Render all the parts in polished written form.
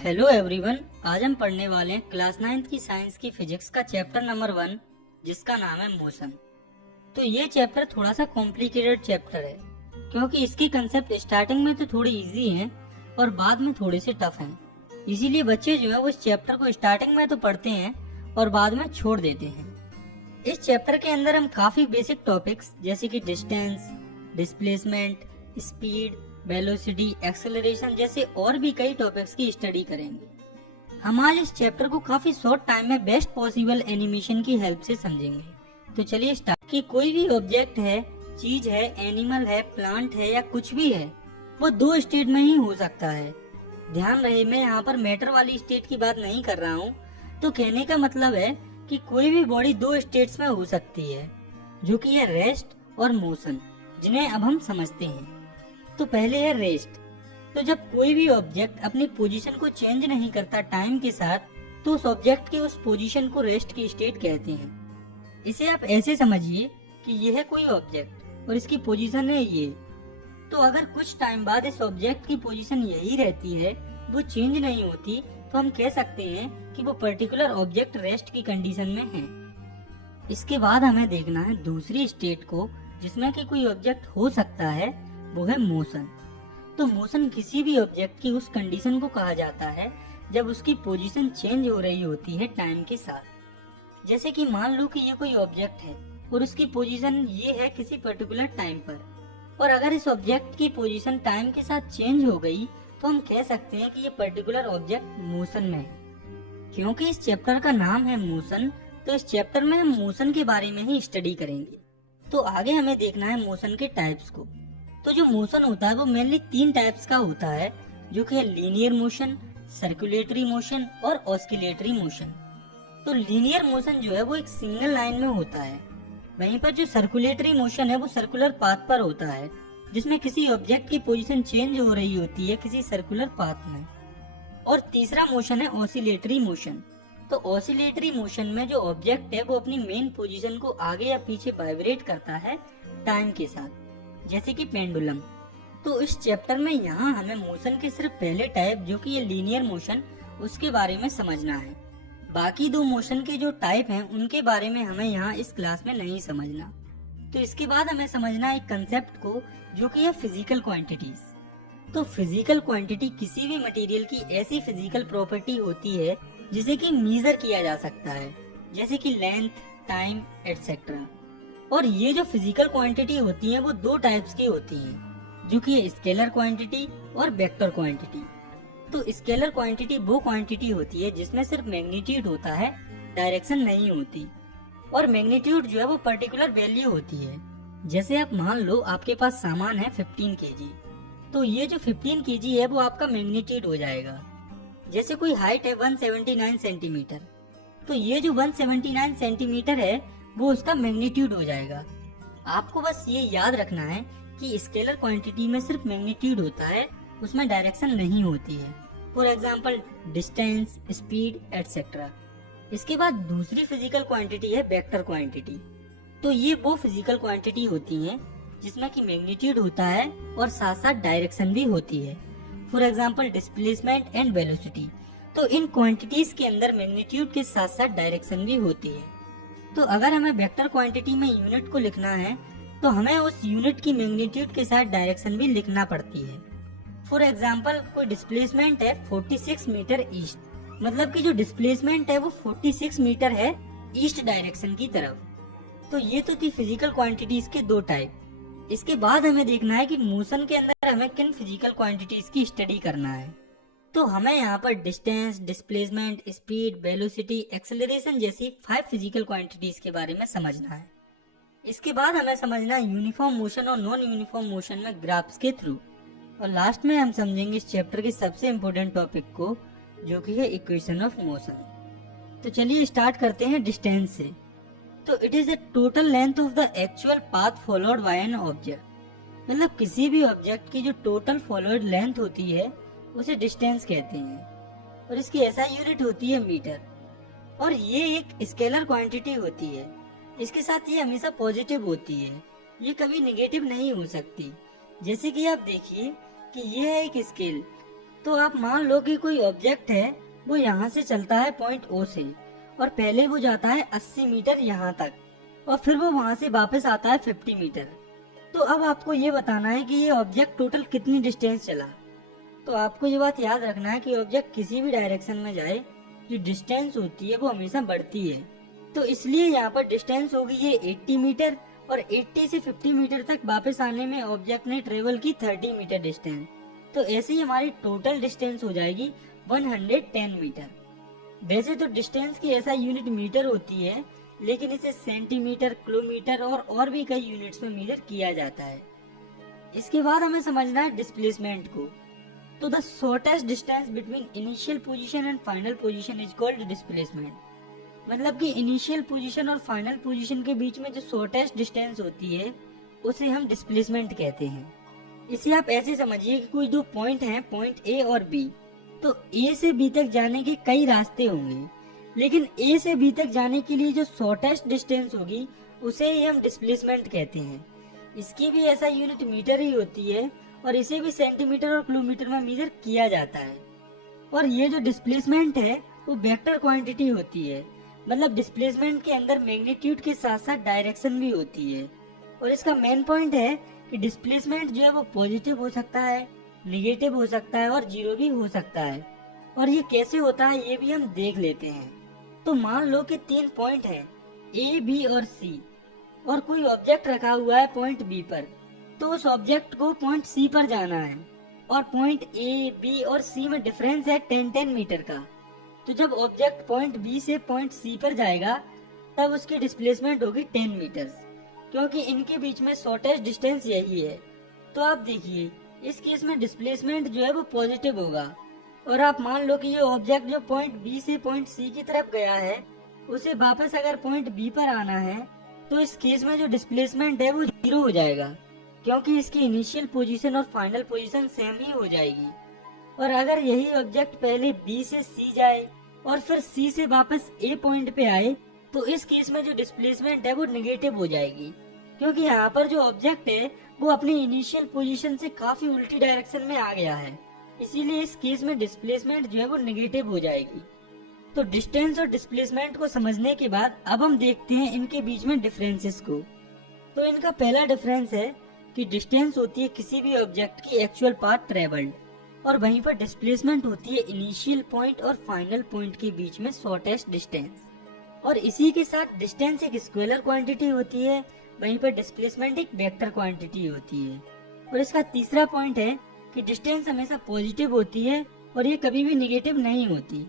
Hello everyone, आज हम पढ़ने वाले हैं क्लास 9th की साइंस की फिजिक्स का चैप्टर नंबर 1 जिसका नाम है मोशन। तो ये चैप्टर थोड़ा सा कॉम्प्लिकेटेड चैप्टर है क्योंकि इसके कंसेप्ट स्टार्टिंग में तो थोड़े इजी हैं और बाद में थोड़े से टफ हैं। इसीलिए बच्चे जो है वो इस चैप्टर को स्टार्टिंग में तो पढ़ते हैं और बाद में छोड़ देते हैं। इस चैप्टर के अंदर हम काफी बेसिक टॉपिक्स जैसे कि distance, displacement, speed, velocity, acceleration जैसे और भी कई टॉपिक्स की स्टडी करेंगे। हम आज इस चैप्टर को काफी शॉर्ट टाइम में बेस्ट पॉसिबल एनिमेशन की हेल्प से समझेंगे। तो चलिए स्टार्ट। कि कोई भी ऑब्जेक्ट है, चीज है, एनिमल है, प्लांट है या कुछ भी है, वो दो स्टेट में ही हो सकता है। ध्यान रहे, मैं यहाँ पर मैटर वाली स्टेट की बात नहीं कर रहा हूँ। तो कहने का मतलब है कि कोई भी बॉडी दो स्टेट्स में हो सकती है, जो कि है रेस्ट और मोशन, जिन्हें अब हम समझते हैं। तो पहले है रेस्ट। तो जब कोई भी ऑब्जेक्ट अपनी पोजीशन को चेंज नहीं करता टाइम के साथ, तो उस ऑब्जेक्ट की उस पोजीशन को रेस्ट की स्टेट कहते हैं। इसे आप ऐसे समझिए कि यह है कोई ऑब्जेक्ट और इसकी पोजीशन है ये। तो अगर कुछ टाइम बाद इस ऑब्जेक्ट की पोजीशन यही रहती है, वो चेंज नहीं होती, तो हम कह सकते हैं कि वो पर्टिकुलर ऑब्जेक्ट रेस्ट की कंडीशन में है। इसके बाद हमें देखना है दूसरी स्टेट को जिसमें कि कोई ऑब्जेक्ट हो सकता है, वो है मोशन। तो मोशन किसी भी ऑब्जेक्ट की उस कंडीशन को कहा जाता है जब उसकी पोजीशन चेंज हो रही होती है टाइम के साथ। जैसे कि मान लो कि ये कोई ऑब्जेक्ट है और उसकी पोजीशन ये है किसी पर्टिकुलर टाइम पर, और अगर इस ऑब्जेक्ट की पोजीशन टाइम के साथ चेंज हो गई तो हम कह सकते हैं कि ये पर्टिकुलर ऑब्जेक्ट मोशन में है। क्योंकि इस चैप्टर का नाम है मोशन, तो इस चैप्टर में हम मोशन के बारे में ही स्टडी करेंगे। तो आगे हमें देखना है मोशन के टाइप्स को। तो जो मोशन होता है वो मेनली 3 टाइप्स का होता है, जो कि है लीनियर मोशन, सर्कुलेटरी मोशन और ऑस्किलेटरी मोशन। तो लीनियर मोशन जो है वो एक सिंगल लाइन में होता है, वहीं पर जो सर्कुलेटरी मोशन है वो सर्कुलर पाथ पर होता है, जिसमें किसी ऑब्जेक्ट की पोजीशन चेंज हो रही होती है किसी सर्कुलर पाथ में। और तीसरा मोशन है ऑसिलेटरी मोशन। तो ऑसिलेटरी मोशन में जो ऑब्जेक्ट है वो अपनी मेन पोजीशन को आगे या पीछे वाइब्रेट करता है टाइम के साथ, जैसे कि पेंडुलम। तो इस चैप्टर में यहाँ हमें मोशन के सिर्फ पहले टाइप, जो कि ये लीनियर मोशन, उसके बारे में समझना है। बाकी 2 मोशन के जो टाइप हैं उनके बारे में हमें यहाँ इस क्लास में नहीं समझना। तो इसके बाद हमें समझना है एक कंसेप्ट को, जो कि है फिजिकल क्वांटिटीज। तो फिजिकल क्वांटिटी किसी भी मटेरियल की ऐसी फिजिकल प्रॉपर्टी होती है जिसे कि मेजर किया जा सकता है, जैसे कि लेंथ, टाइम एटसेट्रा। और ये जो फिजिकल क्वांटिटी होती है वो 2 टाइप्स की होती हैं, जो कि स्केलर क्वांटिटी और वेक्टर क्वांटिटी। तो स्केलर क्वांटिटी वो क्वांटिटी होती है जिसमें सिर्फ मैग्नीट्यूड होता है, डायरेक्शन नहीं होती। और मैग्नीट्यूड जो है वो पर्टिकुलर वैल्यू होती है। जैसे आप मान लो आपके पास सामान है 15 kg, तो ये जो 15 kg है वो आपका मैग्नीट्यूड हो जाएगा। जैसे कोई हाइट है 179 सेंटीमीटर, तो ये जो 179 सेंटीमीटर है वो उसका मैग्नीट्यूड हो जाएगा। आपको बस ये याद रखना है कि स्केलर क्वांटिटी में सिर्फ मैग्नीट्यूड होता है, उसमें डायरेक्शन नहीं होती है। For example distance, speed etcetera. इसके बाद दूसरी फिजिकल क्वांटिटी है वेक्टर क्वांटिटी। तो ये वो फिजिकल क्वांटिटी होती हैं जिसमें कि मैग्नीट्यूड होता है और साथ साथ डायरेक्शन भी होती है। For example displacement and velocity. तो इन क्वांटिटीज के अंदर मैग्नीट्यूड के साथ साथ डायरेक्शन भी होती है। तो अगर हमें वेक्टर क्वांटिटी में यूनिट को लिखना है तो हमें उस यूनिट की मैग्नीट्यूड के साथ डायरेक्शन भी लिखना पड़ती है। फॉर एग्जांपल कोई डिस्प्लेसमेंट है 46 मीटर ईस्ट, मतलब कि जो डिस्प्लेसमेंट है वो 46 मीटर है ईस्ट डायरेक्शन की तरफ। तो ये तो थी फिजिकल क्वांटिटीज के 2 टाइप। इसके बाद हमें देखना है कि मोशन के अंदर हमें किन फिजिकल क्वांटिटीज की स्टडी करना है। तो हमें यहाँ पर distance, displacement, speed, velocity, acceleration जैसी 5 फिजिकल क्वांटिटीज के बारे में समझना है। इसके बाद हमें समझना है यूनिफॉर्म मोशन और नॉन यूनिफॉर्म मोशन में ग्राफ्स के थ्रू। और लास्ट में हम समझेंगे इस चैप्टर के सबसे इम्पोर्टेंट टॉपिक को, जो कि है इक्वेशन ऑफ मोशन। तो चलिए स्टार्ट करते हैं डिस्टेंस से। तो it is the total length of the actual path followed by an object. मतलब किसी भी ऑब्जेक्ट की जो टोटल फॉलोड लेंथ होती है उसे डिस्टेंस कहते हैं, और इसकी ऐसा यूनिट होती है मीटर। और ये एक स्केलर क्वांटिटी होती है। इसके साथ ये हमेशा पॉजिटिव होती है, ये कभी नेगेटिव नहीं हो सकती। जैसे कि आप देखिए कि ये है एक स्केल, तो आप मान लो कि कोई ऑब्जेक्ट है, वो यहाँ से चलता है पॉइंट O से, और पहले वो जाता है 80 मीटर यहाँ तक, और फिर वो वहाँ से वापस आता है 50 मीटर। तो अब आपको ये बताना है कि ये ऑब्जेक्ट टोटल कितनी डिस्टेंस चला। तो आपको ये बात याद रखना है कि ऑब्जेक्ट किसी भी डायरेक्शन में जाए, जो डिस्टेंस होती है वो हमेशा बढ़ती है। तो इसलिए यहाँ पर डिस्टेंस होगी ये 80 मीटर, और 80 से 50 मीटर तक वापस आने में ऑब्जेक्ट ने ट्रेवल की 30 मीटर डिस्टेंस। तो ऐसे ही हमारी टोटल डिस्टेंस हो जाएगी 110 मीटर। वैसे तो डिस्टेंस की ऐसा यूनिट मीटर होती है, लेकिन इसे सेंटीमीटर, किलोमीटर और भी कई यूनिट्स में मेजर किया जाता है। इसके बाद हमें समझना है डिस्प्लेसमेंट को। तो the shortest distance between initial position and final position is called displacement. मतलब कि इनिशियल पोजीशन और फाइनल पोजीशन के बीच में जो शॉर्टेस्ट डिस्टेंस होती है उसे हम डिस्प्लेसमेंट कहते हैं। इसे आप ऐसे समझिए कि कोई दो पॉइंट हैं, पॉइंट A और B। तो A से B तक जाने के कई रास्ते होंगे, लेकिन A से B तक जाने के लिए जो शॉर्टेस्ट डिस्टेंस होगी उसे ही हम डिस्प्लेसमेंट कहते हैं। इसकी भी ऐसा यूनिट मीटर ही होती है, और इसे भी सेंटीमीटर और किलोमीटर में मेजर किया जाता है। और ये जो डिस्प्लेसमेंट है वो वेक्टर क्वांटिटी होती है। मतलब डिस्प्लेसमेंट के अंदर मैग्नीट्यूड के साथ साथ डायरेक्शन भी होती है। और इसका मेन पॉइंट है कि डिस्प्लेसमेंट जो है वो पॉजिटिव हो सकता है, निगेटिव हो सकता है और जीरो भी हो सकता है। और ये कैसे होता है ये भी हम देख लेते हैं। तो मान लो कि 3 पॉइंट है A, B और C, और कोई ऑब्जेक्ट रखा हुआ है पॉइंट B पर। तो उस ऑब्जेक्ट को पॉइंट C पर जाना है, और पॉइंट A, B और C में डिफरेंस है 10-10 मीटर का। तो जब ऑब्जेक्ट पॉइंट B से पॉइंट C पर जाएगा तब उसकी डिस्प्लेसमेंट होगी 10 मीटर, क्योंकि इनके बीच में शॉर्टेस्ट डिस्टेंस यही है। तो आप देखिए इस केस में डिस्प्लेसमेंट जो है वो पॉजिटिव होगा। और आप मान लो कि ये ऑब्जेक्ट जो पॉइंट B से पॉइंट C की तरफ गया है, उसे वापस अगर पॉइंट B पर आना है, तो इस केस में जो डिस्प्लेसमेंट है वो 0 हो जाएगा, क्योंकि इसकी इनिशियल पोजीशन और फाइनल पोजीशन सेम ही हो जाएगी। और अगर यही ऑब्जेक्ट पहले B से C जाए और फिर C से वापस A पॉइंट पे आए, तो इस केस में जो डिस्प्लेसमेंट है वो निगेटिव हो जाएगी, क्योंकि यहाँ पर जो ऑब्जेक्ट है वो अपनी इनिशियल पोजीशन से काफी उल्टी डायरेक्शन में आ गया है। इसीलिए इस केस में डिस्प्लेसमेंट जो है वो निगेटिव हो जाएगी। तो डिस्टेंस और डिस्प्लेसमेंट को समझने के बाद अब हम देखते हैं इनके बीच में डिफरेंसेस को। तो इनका पहला डिफरेंस है कि डिस्टेंस होती है किसी भी ऑब्जेक्ट की एक्चुअल पाथ ट्रेवल्ड, और वहीं पर डिस्प्लेसमेंट होती है इनिशियल पॉइंट और फाइनल पॉइंट के बीच में शॉर्टेस्ट डिस्टेंस। और इसी के साथ डिस्टेंस एक स्केलर क्वांटिटी होती है, वहीं पर डिस्प्लेसमेंट एक वेक्टर क्वांटिटी होती है। और इसका तीसरा पॉइंट है कि डिस्टेंस हमेशा पॉजिटिव होती है और ये कभी भी निगेटिव नहीं होती।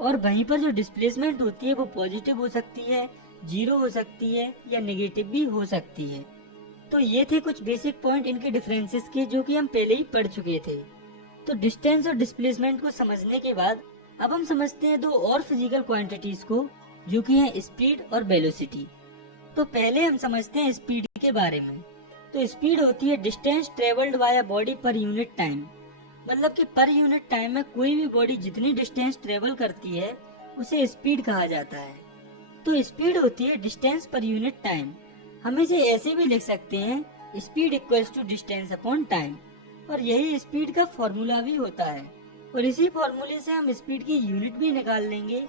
और वहीं पर जो डिस्प्लेसमेंट होती है वो पॉजिटिव हो सकती है, जीरो हो सकती है या निगेटिव भी हो सकती है। तो ये थे कुछ बेसिक पॉइंट इनके डिफरेंसेस के, जो कि हम पहले ही पढ़ चुके थे। तो डिस्टेंस और डिस्प्लेसमेंट को समझने के बाद अब हम समझते हैं दो और फिजिकल क्वांटिटीज को, जो कि है स्पीड और वेलोसिटी। तो पहले हम समझते हैं स्पीड के बारे में। तो स्पीड होती है distance travelled by body per unit time. मतलब कि पर यूनिट टाइम में कोई भी बॉडी जितनी डिस्टेंस ट्रेवल करती है उसे स्पीड कहा जाता है। तो स्पीड होती है डिस्टेंस पर यूनिट टाइम। हम इसे ऐसे भी लिख सकते हैं, speed equals to distance upon time. और यही स्पीड का फॉर्मूला भी होता है, और इसी फॉर्मूले से हम स्पीड की यूनिट भी निकाल लेंगे।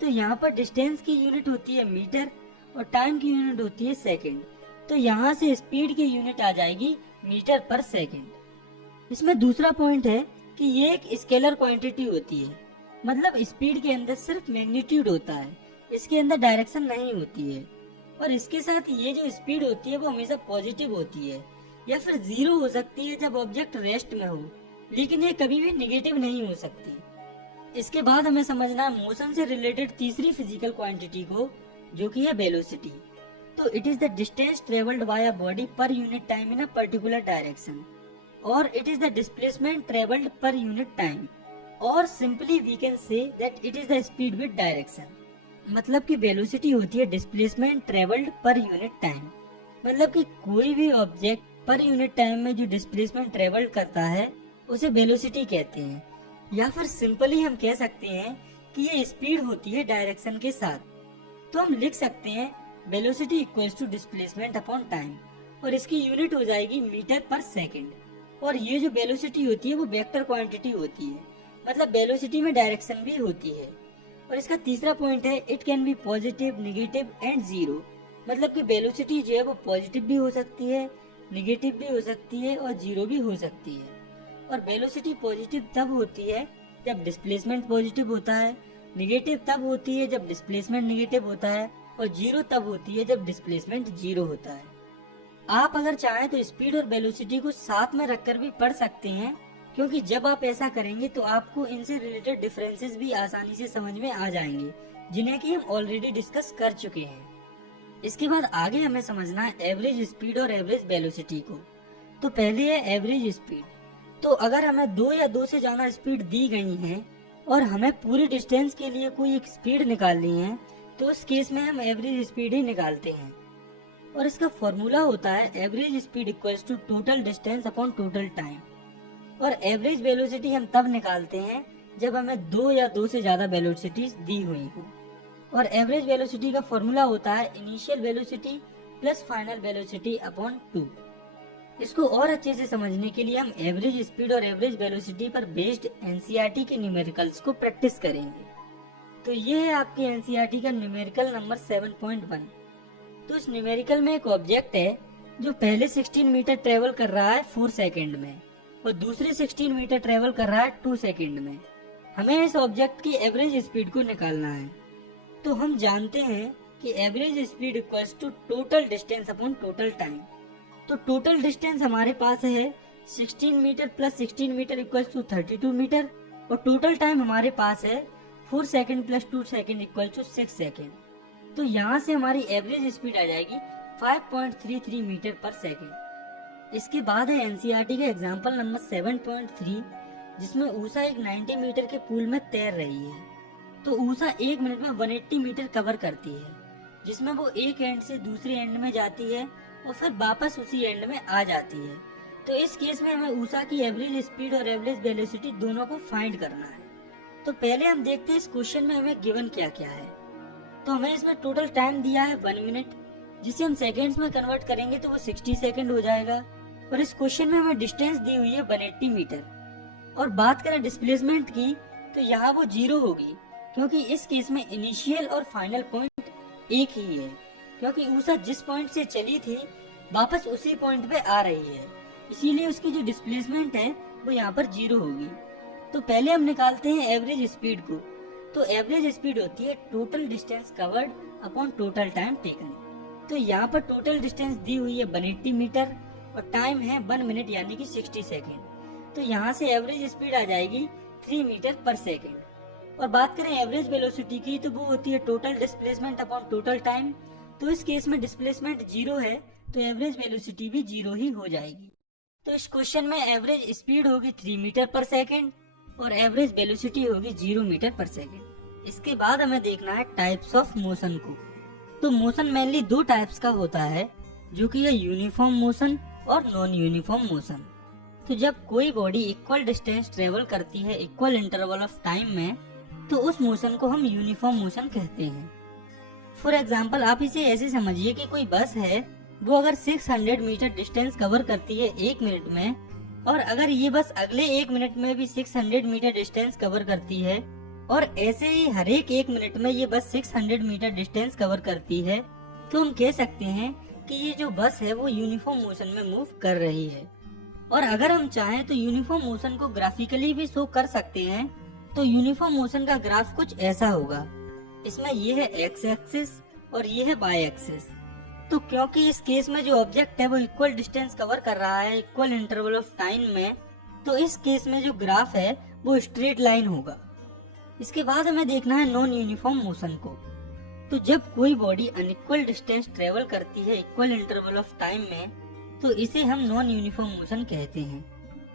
तो यहाँ पर डिस्टेंस की यूनिट होती है मीटर और टाइम की यूनिट होती है सेकंड। तो यहाँ से स्पीड की यूनिट आ जाएगी मीटर पर सेकंड। इसमें दूसरा पॉइंट है कि ये एक स्केलर क्वांटिटी होती है। मतलब स्पीड के अंदर सिर्फ मैग्नीट्यूड होता है, इसके अंदर डायरेक्शन नहीं होती है। और इसके साथ ये जो स्पीड होती है वो हमेशा पॉजिटिव होती है, या फिर जीरो हो सकती है जब ऑब्जेक्ट रेस्ट में हो, लेकिन ये कभी भी निगेटिव नहीं हो सकती। इसके बाद हमें समझना है मोशन से रिलेटेड तीसरी फिजिकल क्वांटिटी को, जो कि है वेलोसिटी। तो it is the distance travelled by a body per unit time in a particular direction, और it is the displacement travelled per unit time, और simply we can say that it is the speed with direction. मतलब कि velocity होती है displacement travelled per unit time. मतलब कि कोई भी ऑब्जेक्ट पर यूनिट टाइम में जो डिस्प्लेसमेंट ट्रेवल करता है उसे वेलोसिटी कहते हैं, या फिर सिंपली हम कह सकते हैं कि ये स्पीड होती है डायरेक्शन के साथ। तो हम लिख सकते हैं velocity equals to displacement upon time, और इसकी यूनिट हो जाएगी मीटर पर सेकंड। और ये जो वेलोसिटी होती है वो वेक्टर क्वांटिटी होती है, मतलब वेलोसिटी में डायरेक्शन भी होती है। और इसका तीसरा पॉइंट है it can be positive, negative and zero, मतलब कि वेलोसिटी जो है वो पॉजिटिव भी हो सकती है, नेगेटिव भी हो सकती है और जीरो भी हो सकती है। और वेलोसिटी पॉजिटिव तब होती है जब डिस्प्लेसमेंट पॉजिटिव होता है, नेगेटिव तब होती है जब डिस्प्लेसमेंट नेगेटिव होता है और जीरो तब होती है जब डिस्प्लेसमेंट जीरो होता है। आप अगर चाहें तो स्पीड और वेलोसिटी को साथ में रखकर भी पढ़ सकते हैं, क्योंकि जब आप ऐसा करेंगे तो आपको इनसे रिलेटेड डिफरेंसेस भी आसानी से समझ में आ जाएंगे, जिन्हें कि हम ऑलरेडी डिस्कस कर चुके हैं। इसके बाद आगे हमें समझना है एवरेज स्पीड और एवरेज वेलोसिटी को। तो पहले है एवरेज स्पीड। तो अगर हमें 2 या 2 से ज्यादा स्पीड दी गई है और हमें पूरी डिस्टेंस के लिए कोई एक स्पीड निकालनी है, तो उस केस में हम एवरेज स्पीड ही निकालते हैं। और इसका फॉर्मूला होता है average speed equals to total distance upon total time. और एवरेज वेलोसिटी हम तब निकालते हैं जब हमें 2 या 2 से ज्यादा वेलोसिटीज दी हुई हो। और एवरेज वेलोसिटी का फॉर्मूला होता है initial velocity plus final velocity upon 2। इसको और अच्छे से समझने के लिए हम एवरेज स्पीड और एवरेज वेलोसिटी पर बेस्ड एनसीईआरटी के न्यूमेरिकल्स को प्रैक्टिस करेंगे। तो ये है आपके एनसीईआरटी का न्यूमेरिकल नंबर 7.1। तो इस न्यूमेरिकल में एक ऑब्जेक्ट है जो पहले 16 मीटर ट्रेवल कर रहा है 4 सेकंड में और दूसरे 16 मीटर ट्रेवल कर रहा है 2 सेकंड में। हमें इस ऑब्जेक्ट की एवरेज स्पीड को निकालना है। तो हम जानते हैं कि average speed equals to total distance upon total time. तो टोटल डिस्टेंस हमारे पास है 16 metre plus 16 metre equals to 32 metre और टोटल टाइम हमारे पास है 4 second plus 2 second equal to 6 second. तो यहाँ से हमारी एवरेज स्पीड आ जाएगी 5.33 मीटर पर सेकंड। इसके बाद है एनसीईआरटी का एग्जांपल नंबर 7.3, जिसमें ऊषा एक 90 मीटर के पूल में तैर रही है। तो ऊषा 1 मिनट में 180 मीटर कवर करती है, जिसमें वो एक एंड से दूसरे एंड में जाती है और फिर वापस उसी एंड में आ जाती है। तो इस केस में हमें ऊषा की एवरेज स्पीड और एवरेज वेलोसिटी दोनों को फाइंड करना है। तो पहले हम देखते हैं इस क्वेश्चन में हमें गिवन क्या क्या है। तो हमें इसमें टोटल टाइम दिया है 1 मिनट, जिसे हम सेकंड्स में कन्वर्ट करेंगे तो वो 60 सेकंड हो जाएगा। और इस क्वेश्चन में हमें डिस्टेंस दी हुई है 180 मीटर। और बात करें डिस्प्लेसमेंट की, तो यहाँ वो 0 होगी, क्योंकि इस केस में इनिशियल और फाइनल पॉइंट एक ही है, क्योंकि ऊषा जिस पॉइंट से चली थी वापस उसी पॉइंट पे आ रही है, इसीलिए उसकी जो डिस्प्लेसमेंट है वो यहाँ पर 0 होगी। तो पहले हम निकालते हैं एवरेज स्पीड को। तो एवरेज स्पीड होती है total distance covered upon total time taken. तो यहाँ पर टोटल डिस्टेंस दी हुई है 180 मीटर और टाइम है 1 मिनट यानी कि 60 सेकेंड। तो यहाँ से एवरेज स्पीड आ जाएगी 3 मीटर पर सेकेंड। और बात करें एवरेज वेलोसिटी की, तो वो होती है total displacement upon total time. तो इस केस में डिस्प्लेसमेंट 0 है, तो एवरेज वेलोसिटी भी 0 ही हो जाएगी। तो इस क्वेश्चन में एवरेज स्पीड होगी 3 मीटर पर सेकेंड और एवरेज वेलोसिटी होगी 0 मीटर पर सेकेंड। इसके बाद हमें देखना है टाइप्स ऑफ मोशन को। तो मोशन मेनली 2 टाइप्स का होता है, जो कि है यूनिफॉर्म मोशन और नॉन यूनिफॉर्म मोशन। तो जब कोई बॉडी इक्वल डिस्टेंस ट्रेवल करती है इक्वल इंटरवल ऑफ टाइम में, तो उस मोशन को हम यूनिफॉर्म मोशन कहते हैं। फॉर एग्जाम्पल आप इसे ऐसे समझिए कि कोई बस है, वो अगर 600 मीटर डिस्टेंस कवर करती है 1 मिनट में, और अगर ये बस अगले 1 मिनट में भी 600 मीटर डिस्टेंस कवर करती है और ऐसे ही हर एक 1 मिनट में ये बस 600 मीटर डिस्टेंस कवर करती है, तो हम कह सकते हैं कि ये जो बस है वो यूनिफॉर्म मोशन में मूव कर रही है। और अगर हम चाहें तो यूनिफॉर्म मोशन को ग्राफिकली भी शो कर सकते हैं। तो यूनिफॉर्म मोशन का ग्राफ कुछ ऐसा होगा, इसमें ये है एक्स एक्सिस और ये है वाई एक्सिस। तो क्योंकि इस केस में जो ऑब्जेक्ट है वो इक्वल डिस्टेंस कवर कर रहा है इक्वल इंटरवल ऑफ टाइम में, तो इस केस में जो ग्राफ है वो स्ट्रेट लाइन होगा। इसके बाद हमें देखना है नॉन यूनिफॉर्म मोशन को। तो जब कोई बॉडी अनइक्वल डिस्टेंस ट्रेवल करती है इक्वल इंटरवल ऑफ टाइम में, तो इसे हम नॉन यूनिफॉर्म मोशन कहते हैं।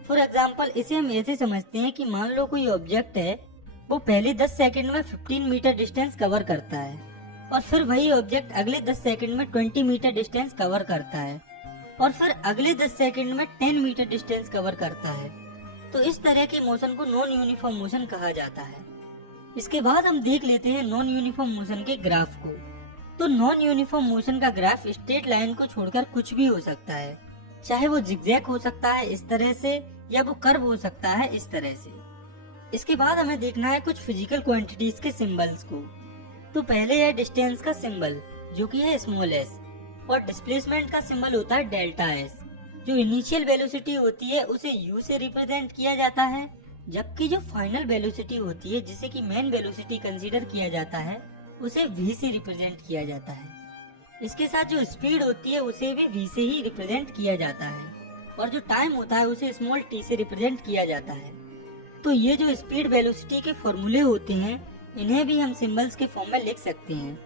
फॉर एग्जाम्पल इसे हम ऐसे समझते हैं कि मान लो कोई ऑब्जेक्ट है, वो पहले 10 सेकंड में 15 मीटर डिस्टेंस कवर करता है और फिर वही ऑब्जेक्ट अगले 10 सेकंड में 20 मीटर डिस्टेंस कवर करता है और फिर अगले 10 सेकंड में 10 मीटर डिस्टेंस कवर करता है। तो इस तरह के मोशन को नॉन यूनिफॉर्म मोशन कहा जाता है। इसके बाद हम देख लेते हैं नॉन यूनिफॉर्म मोशन के ग्राफ को। तो नॉन यूनिफॉर्म मोशन का ग्राफ स्ट्रेट लाइन को छोड़कर कुछ भी हो सकता है। चाहे वो जिगजैग हो सकता है इस तरह से या वो कर्व हो सकता है इस तरह से। इसके बाद हमें देखना है कुछ फिजिकल क्वांटिटीज के सिंबल्स को। तो पहले है डिस्टेंस का सिंबल जो कि है स्मॉल एस, और डिस्प्लेसमेंट का सिंबल होता है डेल्टा एस। जो इनिशियल वेलोसिटी होती है उसे यू से रिप्रेजेंट किया जाता है, जबकि जो फाइनल वेलोसिटी होती है जिसे कि मेन वेलोसिटी कंसीडर किया जाता है उसे वी से रिप्रेजेंट किया जाता है। इसके साथ जो स्पीड होती है उसे भी वी से ही रिप्रेजेंट किया जाता है, और जो टाइम होता है उसे स्मॉल टी से रिप्रेजेंट किया जाता है। तो ये जो स्पीड वेलोसिटी के फॉर्मूले होते हैं इन्हें भी हम सिंबल्स के फॉर्म में लिख सकते हैं।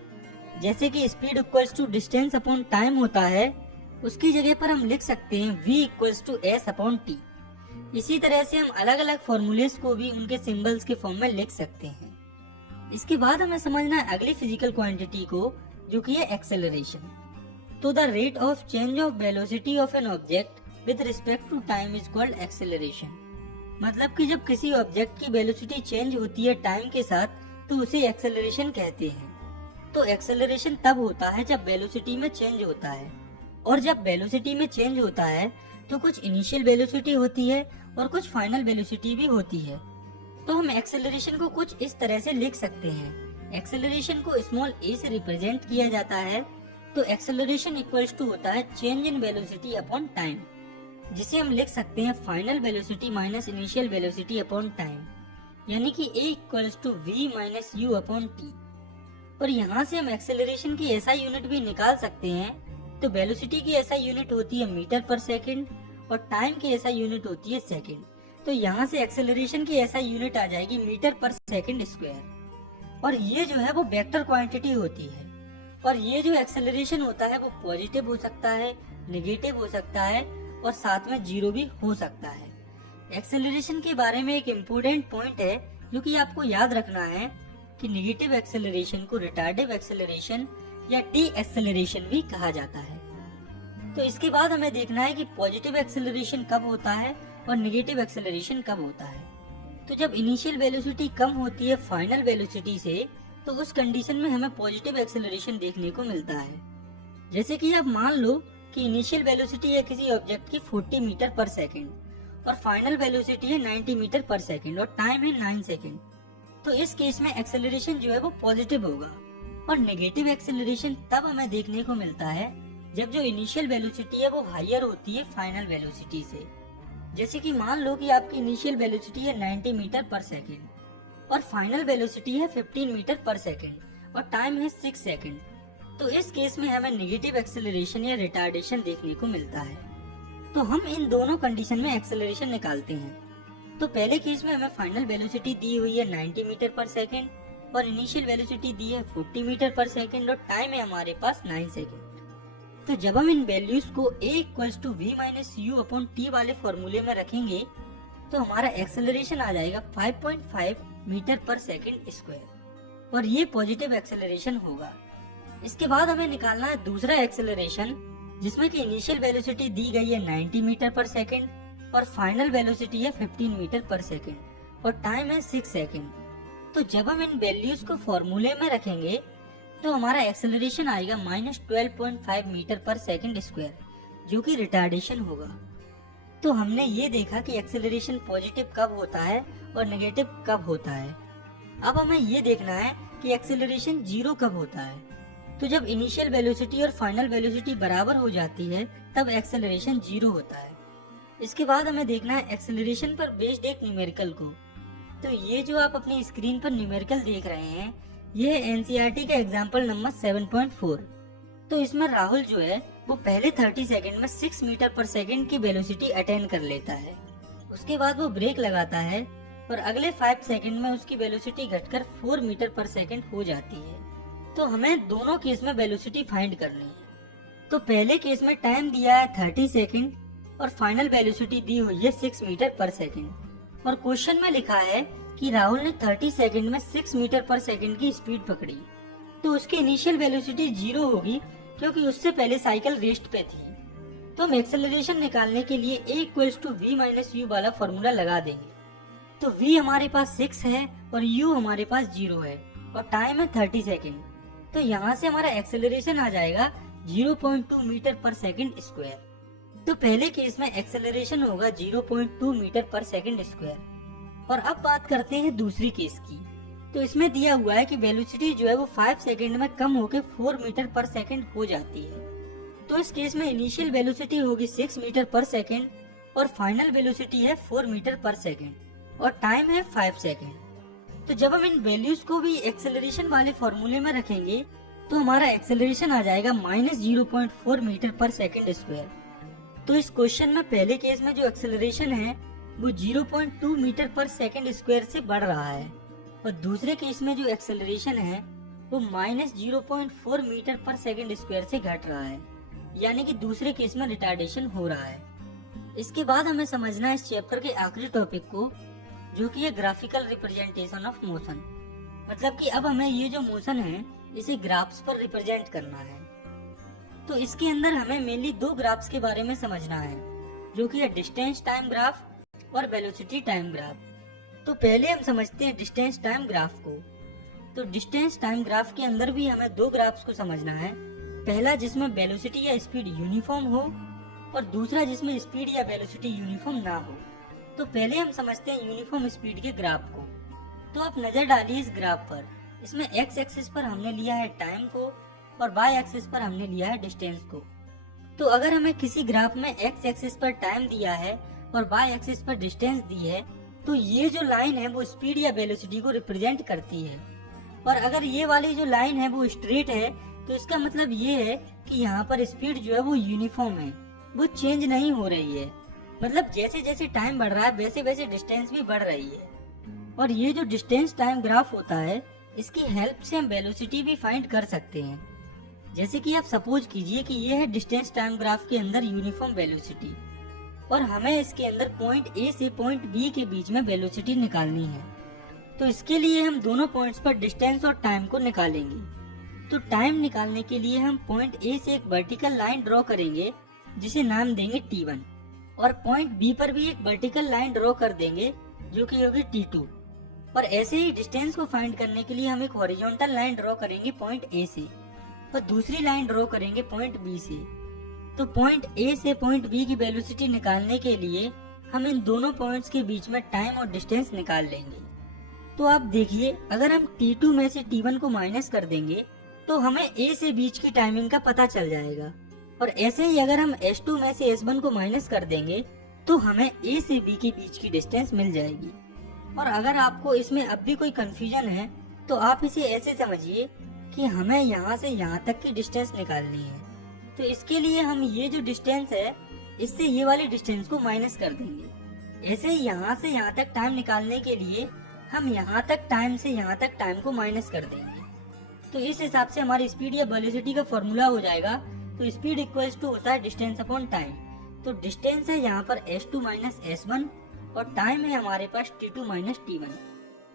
जैसे कि speed equals to distance upon time होता है, उसकी जगह पर हम लिख सकते हैं v equals to s upon t. इसी तरह से हम अलग अलग फॉर्मूलेस को भी उनके सिंबल्स के फॉर्म में लिख सकते हैं। इसके बाद हमें समझना है अगली फिजिकल क्वांटिटी को जो कि है एक्सेलरेशन। तो the rate of change of velocity of an object with respect to time is called acceleration. मतलब कि जब किसी ऑब्जेक्ट की वेलोसिटी चेंज होती है टाइम के साथ तो उसे एक्सेलरेशन कहते हैं। तो एक्सेलरेशन तब होता है जब वेलोसिटी में चेंज होता है, और जब वेलोसिटी में चेंज होता है तो कुछ इनिशियल वेलोसिटी होती है और कुछ फाइनल वेलोसिटी भी होती है। तो हम एक्सेलरेशन को कुछ इस तरह से लिख सकते हैं। एक्सेलरेशन को स्मॉल ए से रिप्रेजेंट किया जाता है, तो एक्सेलरेशन इक्वल्स टू होता है change in velocity upon time, जिसे हम लिख सकते हैं final velocity minus initial velocity upon time, यानी कि a equals to v minus u upon t. और यहाँ से हम एक्सेलरेशन की ऐसा यूनिट भी निकाल सकते हैं। तो वेलोसिटी की ऐसा यूनिट होती है मीटर पर सेकंड और टाइम की ऐसा यूनिट होती है सेकंड। तो यहाँ से एक्सेलरेशन की ऐसा यूनिट आ जाएगी मीटर पर सेकंड स्क्वायर। और ये जो है वो वेक्टर क्वांटिटी होती है, और ये जो एक्सेलरेशन होता है वो पॉजिटिव हो सकता है, नेगेटिव हो सकता है और साथ में जीरो भी हो सकता है। एक्सेलरेशन के बारे में एक इम्पोर्टेंट पॉइंट है जो कि आपको याद रखना है कि नेगेटिव एक्सेलरेशन को रिटार्डिव एक्सेलरेशन या टी एक्सेलरेशन भी कहा जाता है। तो इसके बाद हमें देखना है कि पॉजिटिव एक्सेलरेशन कब होता है और नेगेटिव एक्सेलरेशन कब होता है। तो जब इनिशियल वेलोसिटी कम होती है फाइनल वेलोसिटी से, तो उस कंडीशन में हमें पॉजिटिव एक्सेलरेशन देखने को मिलता है। जैसे कि आप मान लो कि इनिशियल वेलोसिटी है किसी ऑब्जेक्ट की 40 मीटर पर सेकंड और फाइनल वेलोसिटी है 90 मीटर पर सेकंड और टाइम है 9 सेकंड। तो इस केस में एक्सेलरेशन जो है वो पॉजिटिव होगा। और नेगेटिव एक्सेलरेशन तब हमें देखने को मिलता है जब जो इनिशियल वेलोसिटी है वो हायर होती है फाइनल वेलोसिटी से। जैसे कि मान लो कि आपकी इनिशियल वेलोसिटी है 90 मीटर पर सेकंड और फाइनल वेलोसिटी है 15 मीटर पर सेकंड और टाइम है 6 सेकंड। तो इस केस में हमें नेगेटिव एक्सेलरेशन या रिटार्डेशन देखने को मिलता है। तो हम इन दोनों कंडीशन में एक्सेलरेशन निकालते हैं। तो पहले केस में हमें फाइनल वेलोसिटी दी हुई है 90 मीटर पर सेकंड और इनिशियल वेलोसिटी दी है 40 मीटर पर सेकंड और टाइम है हमारे पास 9 सेकंड। तो जब हम इन वैल्यूज को a equals to v minus u upon t वाले फॉर्मूले में रखेंगे तो हमारा एक्सेलरेशन आ जाएगा 5.5 मीटर पर सेकंड स्क्वायर, और ये पॉजिटिव एक्सेलरेशन होगा। इसके बाद हमें निकालना है दूसरा एक्सेलरेशन, जिसमें कि इनिशियल वेलोसिटी दी गई है 90 मीटर पर सेकंड और फाइनल वेलोसिटी है 15 मीटर पर सेकंड और टाइम है 6 सेकंड। तो जब हम इन वैल्यूज को फॉर्मूले में रखेंगे तो हमारा एक्सेलरेशन आएगा -12.5 मीटर पर सेकंड स्क्वायर, जो कि रिटार्डेशन होगा। तो हमने ये देखा कि एक्सेलरेशन पॉजिटिव कब होता है और नेगेटिव कब होता है। अब हमें ये देखना है कि एक्सेलरेशन जीरो कब होता है। तो जब इनिशियल वेलोसिटी और फाइनल वेलोसिटी बराबर हो जाती है तब एक्सेलरेशन जीरो होता है। इसके बाद हमें देखना है एक्सेलरेशन पर बेस्ड एक न्यूमेरिकल को। तो ये जो आप अपनी स्क्रीन पर न्यूमेरिकल देख रहे हैं ये है एनसीईआरटी का एग्जाम्पल नंबर 7.4। तो इसमें राहुल जो है वो पहले 30 सेकंड में 6 मीटर पर सेकंड की वेलोसिटी अटेन कर लेता है। उसके बाद वो ब्रेक लगाता है और अगले 5 सेकंड में उसकी वेलोसिटी घटकर 4 मीटर पर सेकंड हो जाती है। तो हमें दोनों केस में वेलोसिटी फाइंड करनी है। तो पहले केस में टाइम दिया है 30 सेकंड और फाइनल वेलोसिटी दी हुई है 6 मीटर पर सेकंड, और क्वेश्चन में लिखा है कि राहुल ने 30 सेकंड में 6 मीटर पर सेकंड की स्पीड पकड़ी। तो उसकी इनिशियल वेलोसिटी जीरो होगी क्योंकि उससे पहले साइकिल रेस्ट पे थी। तो हम एक्सेलरेशन निकालने के लिए a equals to v minus u वाला फॉर्मूला लगा देंगे। तो v हमारे पास 6 है और u हमारे पास 0 है और टाइम है 30 सेकंड। तो यहाँ से हमारा एक्सेलरेशन आ जाएगा 0.2 मीटर पर सेकंड स्क्वायर। तो पहले केस में एक्सेलरेशन होगा 0.2 मीटर पर सेकंड स्क्वायर। और अब बात करते हैं दूसरी केस की। तो इसमें दिया हुआ है कि वेलोसिटी जो है वो 5 सेकंड में कम होकर 4 मीटर पर सेकंड हो जाती है। तो इस केस में इनिशियल वेलोसिटी होगी 6 मीटर पर सेकंड और फाइनल वेलोसिटी है 4 मीटर पर सेकंड और टाइम है 5 सेकंड। तो जब हम इन वैल्यूज को भी एक्सेलरेशन वाले फॉर्मूले में रखेंगे तो हमारा एक्सेलरेशन आ जाएगा -0.4 मीटर पर सेकंड स्क्वायर। तो इस क्वेश्चन में पहले केस में जो एक्सेलरेशन है वो 0.2 मीटर पर सेकंड स्क्वायर से बढ़ रहा है और दूसरे केस में जो एक्सेलरेशन है वो -0.4 मीटर पर सेकंड स्क्वायर से घट रहा है, यानी कि दूसरे केस में रिटार्डेशन हो रहा है। इसके बाद हमें समझना है इस चैप्टर के आखिरी टॉपिक को, जो कि है ग्राफिकल रिप्रेजेंटेशन ऑफ मोशन। मतलब कि अब हमें ये जो मोशन है इसे ग्राफ्स पर रिप्रेजेंट करना है। तो इसके अंदर हमें मेनली दो ग्राफ्स के बारे में समझना है, जो कि है डिस्टेंस टाइम ग्राफ और वेलोसिटी टाइम ग्राफ। तो पहले हम समझते हैं डिस्टेंस टाइम ग्राफ को। तो डिस्टेंस टाइम ग्राफ के अंदर भी हमें दो ग्राफ्स को समझना है। पहला जिसमें वेलोसिटी या स्पीड यूनिफॉर्म हो और दूसरा जिसमें स्पीड या वेलोसिटी यूनिफॉर्म ना हो। तो पहले हम समझते हैं यूनिफॉर्म स्पीड के ग्राफ को। तो आप नजर डालिए इस ग्राफ पर। इसमें एक्स एक्सिस पर हमने लिया है टाइम को और वाई एक्सिस पर हमने लिया है डिस्टेंस को। तो अगर हमें किसी ग्राफ में एक्स एक्सिस पर टाइम दिया है और वाई एक्सिस पर डिस्टेंस दी है तो ये जो लाइन है वो स्पीड या वेलोसिटी को रिप्रेजेंट करती है। और अगर ये वाली जो लाइन है वो स्ट्रेट है तो इसका मतलब ये है कि यहाँ पर स्पीड जो है वो यूनिफॉर्म है, वो चेंज नहीं हो रही है। मतलब जैसे जैसे टाइम बढ़ रहा है वैसे वैसे डिस्टेंस भी बढ़ रही है। और ये जो डिस्टेंस टाइम ग्राफ होता है इसकी हेल्प से हम वेलोसिटी भी फाइंड कर सकते हैं। जैसे कि आप सपोज कीजिए कि ये है डिस्टेंस टाइम ग्राफ के अंदर यूनिफॉर्म वेलोसिटी और हमें इसके अंदर पॉइंट ए से पॉइंट बी के बीच में वेलोसिटी निकालनी है। तो इसके लिए हम दोनों पॉइंट्स पर डिस्टेंस और टाइम को निकालेंगे। तो टाइम निकालने के लिए हम पॉइंट ए से एक वर्टिकल लाइन ड्रॉ करेंगे जिसे नाम देंगे T1 और पॉइंट बी पर भी एक वर्टिकल लाइन ड्रॉ कर देंगे जो कि होगी T2। और ऐसे ही डिस्टेंस को फाइंड करने के लिए हम एक हॉरिजॉन्टल लाइन ड्रॉ करेंगे पॉइंट ए से और दूसरी लाइन ड्रॉ करेंगे पॉइंट बी से। तो पॉइंट ए से पॉइंट बी की वेलोसिटी निकालने के लिए हम इन दोनों पॉइंट्स के बीच में टाइम और डिस्टेंस निकाल लेंगे। तो आप देखिए, अगर हम T2 में से T1 को माइनस कर देंगे तो हमें ए से बीच की टाइमिंग का पता चल जाएगा। और ऐसे ही अगर हम S2 में से S1 को माइनस कर देंगे तो हमें ए से बी के बीच की डिस्टेंस मिल जाएगी। और अगर आपको इसमें अब भी कोई कंफ्यूजन है तो आप इसे ऐसे समझिए कि हमें यहाँ से यहाँ तक की डिस्टेंस निकालनी है। तो इसके लिए हम ये जो डिस्टेंस है इससे ये वाली डिस्टेंस को माइनस कर देंगे। ऐसे ही यहाँ से यहाँ तक टाइम निकालने के लिए हम यहाँ तक टाइम से यहाँ तक टाइम को माइनस कर देंगे। तो इस हिसाब से हमारी स्पीड या वेलोसिटी का फॉर्मूला हो जाएगा। तो स्पीड इक्वल्स टू होता है डिस्टेंस अपॉन टाइम। तो डिस्टेंस है यहाँ पर S2 माइनस S1 और टाइम है हमारे पास T2 माइनस T1।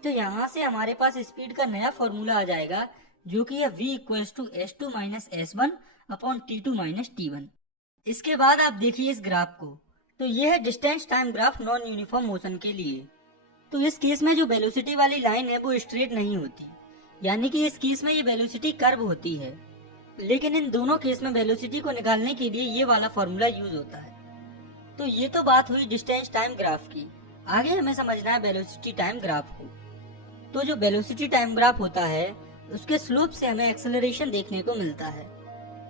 तो यहाँ से हमारे पास स्पीड का नया फॉर्मूला आ जाएगा जो कि है V equals to S2 minus S1 upon T2 minus T1। इसके बाद आप देखिए इस ग्राफ को। तो ये है distance time graph non uniform motion के लिए। तो इस केस में जो वेलोसिटी वाली लाइन है वो स्ट्रेट नहीं होती, यानी कि इस केस में ये वेलोसिटी कर्व होती है। लेकिन इन दोनों केस में वेलोसिटी को निकालने के लिए ये वाला फॉर्मूला यूज होता है। तो ये तो बात हुई डिस्टेंस टाइम ग्राफ की। आगे हमें समझना है वेलोसिटी टाइम ग्राफ को। तो जो वेलोसिटी टाइम ग्राफ होता है उसके स्लोप से हमें एक्सेलरेशन देखने को मिलता है।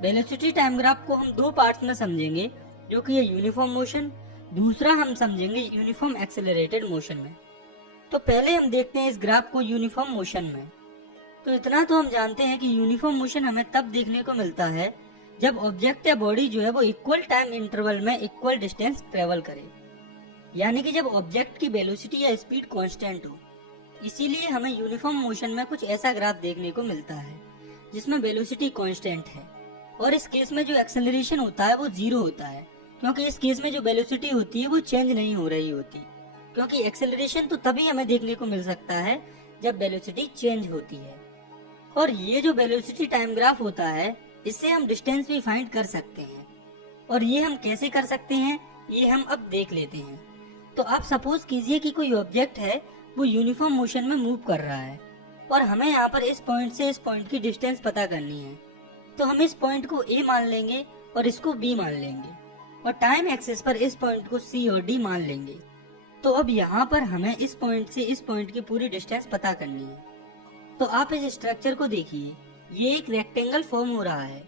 वेलोसिटी टाइम ग्राफ को हम दो पार्ट्स में समझेंगे, जो कि है यूनिफॉर्म मोशन, दूसरा हम समझेंगे यूनिफॉर्म एक्सेलरेटेड मोशन में। तो पहले हम देखते हैं इस ग्राफ को यूनिफॉर्म मोशन में। तो इतना तो हम जानते हैं कि यूनिफॉर्म मोशन हमें तब देखने को मिलता है जब ऑब्जेक्ट या बॉडी जो है वो इक्वल टाइम इंटरवल में इक्वल डिस्टेंस ट्रेवल करे, यानी कि जब ऑब्जेक्ट की वेलोसिटी या स्पीड कांस्टेंट हो। इसीलिए हमें यूनिफॉर्म मोशन में कुछ ऐसा ग्राफ देखने को मिलता है जिसमें वेलोसिटी कांस्टेंट है और इस केस में जो एक्सेलरेशन होता है वो 0 होता है, क्योंकि इस केस में जो वेलोसिटी होती है वो चेंज नहीं हो रही होती। क्योंकि एक्सेलरेशन तो तभी हमें देखने को मिल सकता है जब वेलोसिटी चेंज होती है। और ये जो वेलोसिटी टाइम ग्राफ होता है इससे हम डिस्टेंस भी फाइंड कर सकते हैं। और ये हम कैसे कर सकते हैं ये हम अब देख लेते हैं। तो आप सपोज कीजिए कि कोई ऑब्जेक्ट है वो यूनिफॉर्म मोशन में मूव कर रहा है और हमें यहाँ पर इस पॉइंट से इस पॉइंट की डिस्टेंस पता करनी है। तो हम इस पॉइंट को A मान लेंगे और इसको B मान लेंगे। और टाइम एक्सिस पर इस पॉइंट को C और D मान लेंगे। तो अब यहाँ पर हमें इस पॉइंट से इस पॉइंट की पूरी डिस्टेंस पता करनी है। तो आप इस स्ट्रक्चर को देखिए, ये एक रेक्टेंगल फॉर्म हो रहा है।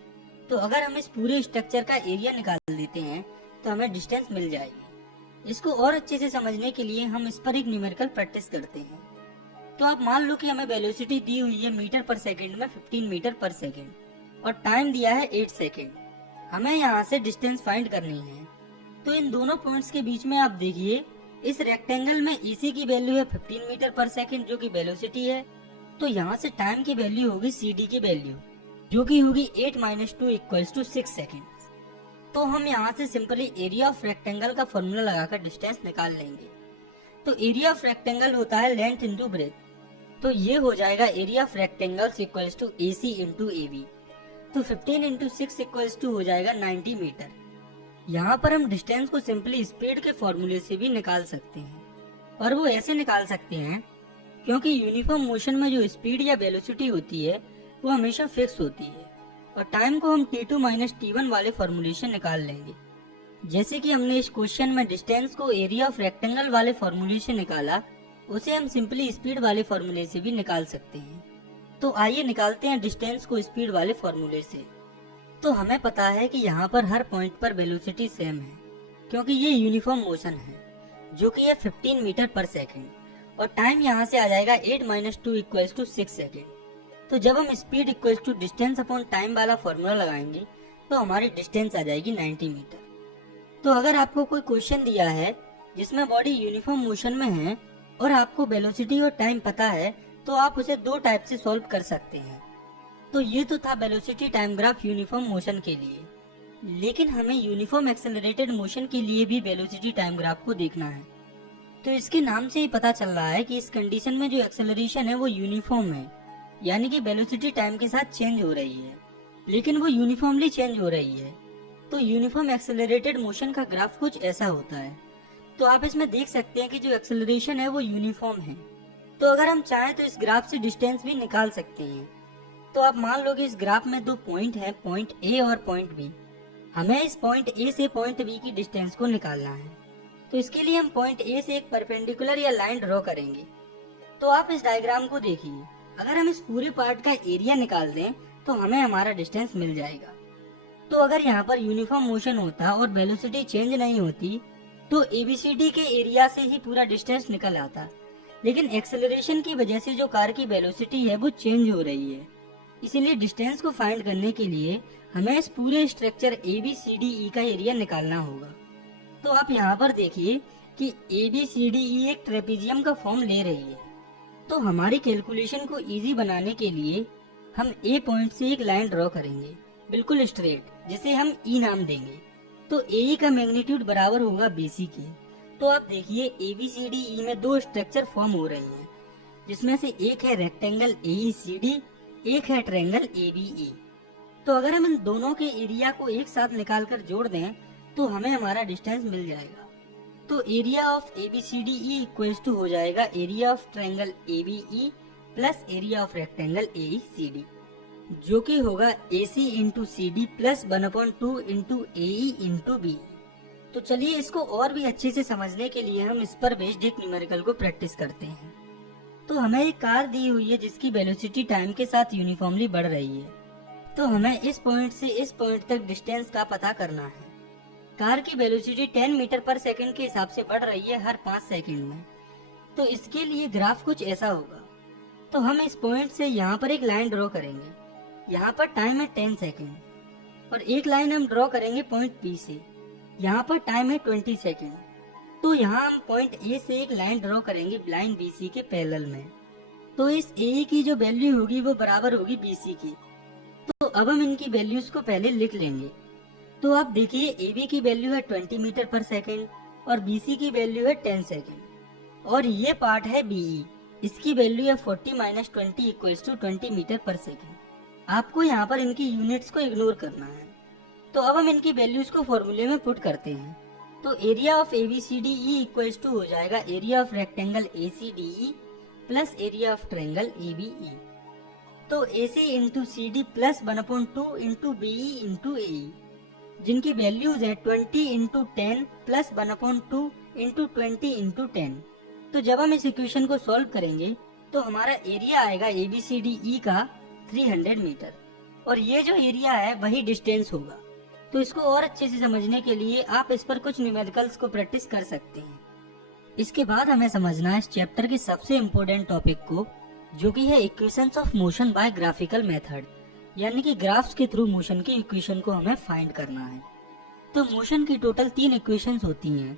तो अगर हम इस पूरे स्ट्रक्चर का एरिया निकाल लेते हैं तो हमें डिस्टेंस मिल जाएगी। इसको और अच्छे से समझने के लिए हम इस पर एक न्यूमेरिकल प्रैक्टिस करते हैं। तो आप मान लो कि हमें वेलोसिटी दी हुई है मीटर पर सेकेंड में 15 मीटर पर सेकेंड और टाइम दिया है 8 सेकेंड। हमें यहाँ से डिस्टेंस फाइंड करनी है। तो इन दोनों पॉइंट्स के बीच में आप देखिए, इस रेक्टेंगल में EC की वैल्यू है 15 मीटर पर सेकेंड जो कि वेलोसिटी है। तो यहाँ से टाइम की वैल्यू होगी CD की वैल्यू जो कि होगी 8 - 2 = 6 सेकेंड। तो हम यहाँ से सिंपली एरिया ऑफ रेक्टेंगल का फॉर्मूला लगाकर डिस्टेंस निकाल लेंगे। तो एरिया ऑफ रेक्टेंगल होता है लेंथ इंटू ब्रेथ। तो ये हो जाएगा area of rectangles equals to AC into AB। तो 15 × 6 इक्वल्स टू हो जाएगा 90 मीटर। यहाँ पर हम डिस्टेंस को सिंपली स्पीड के फॉर्मूले से भी निकाल सकते हैं, और वो ऐसे निकाल सकते हैं क्योंकि यूनिफॉर्म मोशन में जो स्पीड या वेलोसिटी होती है वो हमेशा फिक्स होती है, और टाइम को हम T2 - T1 वाले फॉर्मूले से निकाल लेंगे। जैसे कि हमने इस क्वेश्चन में डिस्टेंस को एरिया ऑफ रेक्टेंगल वाले फॉर्मूले से निकाला, उसे हम सिंपली स्पीड वाले फॉर्मूले से भी निकाल सकते हैं। तो आइए निकालते हैं डिस्टेंस को स्पीड वाले फॉर्मूले से। तो हमें पता है कि यहाँ पर हर पॉइंट पर वेलोसिटी सेम है क्योंकि ये यूनिफॉर्म मोशन है जो कि है 15 मीटर पर सेकेंड, और टाइम यहाँ से आ जाएगा 8 - 2 = 6 सेकेंड। तो जब हम speed equals to distance upon time वाला फॉर्मूला लगाएंगे तो हमारी डिस्टेंस आ जाएगी 90 मीटर। तो अगर आपको कोई क्वेश्चन दिया है जिसमें बॉडी यूनिफॉर्म मोशन में है और आपको वेलोसिटी और टाइम पता है तो आप उसे दो टाइप से सॉल्व कर सकते हैं। तो ये तो था velocity time graph uniform motion के लिए, लेकिन हमें यूनिफॉर्म एक्सेलरेटेड मोशन के लिए भी वेलोसिटी टाइम ग्राफ को देखना है। तो इसके नाम से ही पता चल रहा है कि इस कंडीशन में जो एक्सेलरेशन है वो यूनिफॉर्म है, यानी कि वेलोसिटी टाइम के साथ चेंज हो रही है, लेकिन वो यूनिफॉर्मली चेंज हो रही है। तो यूनिफॉर्म एक्सेलरेटेड मोशन का ग्राफ कुछ ऐसा होता है। तो आप इसमें देख सकते हैं कि जो एक्सेलरेशन है वो यूनिफॉर्म है। तो अगर हम चाहें तो इस ग्राफ से डिस्टेंस भी निकाल सकते हैं। तो आप मान लो कि इस ग्राफ में दो पॉइंट हैं, पॉइंट A और पॉइंट B। हमें इस पॉइंट A से पॉइंट B की डिस्टेंस को निकालना है। तो इसके लिए हम पॉइंट A से एक परपेंडिकुलर या लाइन ड्रॉ करेंगे। तो आप इस डायग्राम को देखिए, अगर हम इस पूरे पार्ट का एरिया निकाल दें तो हमें हमारा डिस्टेंस मिल जाएगा। तो अगर यहाँ पर यूनिफॉर्म मोशन होता और वेलोसिटी चेंज नहीं होती तो ABCD के एरिया से ही पूरा डिस्टेंस निकल आता, लेकिन एक्सेलरेशन की वजह से जो कार की वेलोसिटी है वो चेंज हो रही है। इसीलिए डिस्टेंस को फाइंड करने के लिए हमें इस पूरे स्ट्रक्चर ABCDE का एरिया निकालना होगा। तो आप यहाँ पर देखिए कि ABCDE एक ट्रेपेजियम का फॉर्म ले रही है। तो हमारी कैलकुलेशन को इजी बनाने के लिए हम A पॉइंट से एक लाइन ड्रॉ करेंगे बिल्कुल स्ट्रेट, जिसे हम E नाम देंगे। तो AE का मैग्नीट्यूड बराबर होगा BC के। तो आप देखिए ABCDE में दो स्ट्रक्चर फॉर्म हो रही हैं, जिसमें से एक है रेक्टेंगल AECD, एक है ट्रायंगल ABE। तो अगर हम इन दोनों के एरिया को एक साथ निकालकर जोड़ दें तो हमें हमारा डिस्टेंस मिल जाएगा। तो area of ABCDE equals to हो जाएगा area of triangle ABE plus area of rectangle AECD, जो कि होगा AC into CD plus 1/2 into AE into BE। तो चलिए इसको और भी अच्छे से समझने के लिए हम इस पर बेस्ड एक न्यूमेरिकल को प्रैक्टिस करते हैं। तो हमें एक कार दी हुई है जिसकी वेलोसिटी टाइम के साथ यूनिफॉर्मली बढ़ रही है। तो हमें इस पॉइंट से इस पॉइंट तक डिस्टेंस का पता करना है। कार की वेलोसिटी 10 मीटर पर सेकंड के हिसाब से बढ़ रही है हर 5 सेकंड में। तो इसके लिए ग्राफ कुछ ऐसा होगा। तो हम इस पॉइंट से यहाँ पर एक लाइन ड्रॉ करेंगे। यहाँ पर टाइम है 10 सेकंड, और एक लाइन हम ड्रॉ करेंगे पॉइंट B से। यहाँ पर टाइम है 20 सेकंड। तो यहाँ हम पॉइंट A से एक लाइन ड्रॉ करेंगे लाइन BC के पैरेलल में। तो इस AE की जो वैल्यू होगी वो बराबर होगी BC की। तो अब हम इनकी वैल्यूज को पहले लिख लेंगे। तो आप देखिए AB की वैल्यू है 20 मीटर पर सेकेंड और BC की वैल्यू है 10 सेकेंड, और ये पार्ट है BE, इसकी वैल्यू है 40 - 20 = 20 मीटर पर सेकेंड। आपको यहाँ पर इनकी यूनिट्स को इग्नोर करना है। तो अब हम इनकी वैल्यूज को फॉर्मूले में पुट करते हैं। तो area of ABCDE equals to हो जाएगा area of rectangle ACDE plus area of triangle ABE। तो AC into CD plus 1/2 into BE into AE, जिनकी वैल्यूज है 20 इंटू 10 प्लस 1/2 इंटू 20 इंटू 10। तो जब हम इस इक्वेशन को सॉल्व करेंगे तो हमारा एरिया आएगा ABCDE का 300 मीटर, और ये जो एरिया है वही डिस्टेंस होगा। तो इसको और अच्छे से समझने के लिए आप इस पर कुछ न्यूमेरिकल्स को प्रैक्टिस कर सकते हैं। इसके बाद हमें समझना है इस चैप्टर के सबसे इम्पोर्टेंट टॉपिक को, जो कि है equations of motion by graphical method, यानी कि ग्राफ्स के थ्रू मोशन की इक्वेशन को हमें फाइंड करना है। तो मोशन की टोटल 3 इक्वेशंस होती हैं,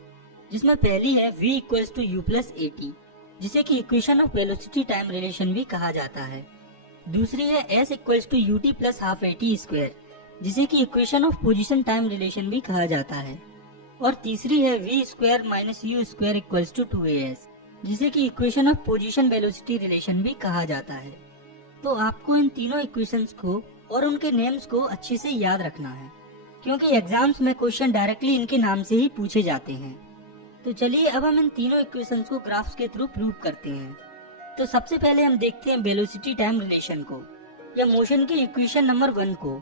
जिसमें पहली है v = u + at, जिसे कि equation of velocity time relation भी कहा जाता है। दूसरी है s = ut + ½ at², जिसे कि equation of position time relation भी कहा जाता है। और तीसरी है v² - u² = 2as, जिसे कि equation of position velocity relation भी कहा जाता है। तो आपको इन तीनों इक्वेशंस को और उनके नेम्स को अच्छे से याद रखना है, क्योंकि एग्जाम्स में क्वेश्चन डायरेक्टली इनके नाम से ही पूछे जाते हैं। तो चलिए अब हम इन तीनों इक्वेशंस को ग्राफ्स के थ्रू प्रूव करते हैं। तो सबसे पहले हम देखते हैं वेलोसिटी टाइम रिलेशन को, या मोशन की इक्वेशन नंबर 1 को।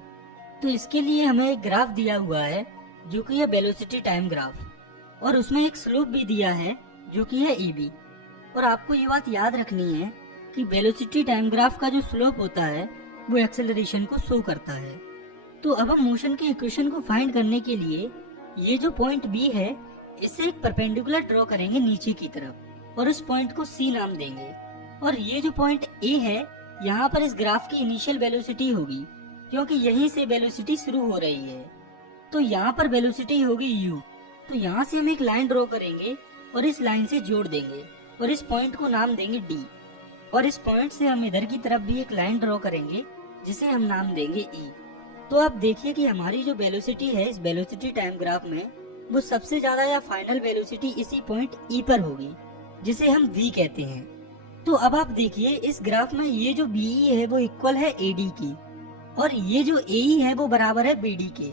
तो इसके लिए हमें एक ग्राफ दिया हुआ है जो कि है वेलोसिटी टाइम ग्राफ, और उसमें एक स्लोप भी दिया है जो कि है AB। और आपको ये बात याद रखनी है कि वेलोसिटी टाइम ग्राफ का जो स्लोप होता है वो एक्सेलरेशन को शो करता है। तो अब हम मोशन की इक्वेशन को फाइंड करने के लिए ये जो पॉइंट B है, इससे एक परपेंडिकुलर ड्रॉ करेंगे नीचे की तरफ, और उस पॉइंट को C नाम देंगे। और ये जो पॉइंट A है, यहाँ पर इस ग्राफ की इनिशियल वेलोसिटी होगी, क्योंकि यहीं से वेलोसिटी शुरू हो रही है। तो यहाँ पर वेलोसिटी होगी u। तो यहाँ से हम एक लाइन ड्रॉ करेंगे और इस लाइन से जोड़ देंगे, और इस पॉइंट को नाम देंगे D। और इस पॉइंट से हम इधर की तरफ भी एक लाइन ड्रॉ करेंगे जिसे हम नाम देंगे E। तो आप देखिए कि हमारी जो वेलोसिटी है इस वेलोसिटी टाइम ग्राफ में, वो सबसे ज्यादा या फाइनल वेलोसिटी इसी पॉइंट E पर होगी, जिसे हम V कहते हैं। तो अब आप देखिए इस ग्राफ में ये जो BE है वो इक्वल है AD की, और ये जो AE है वो बराबर है BD के।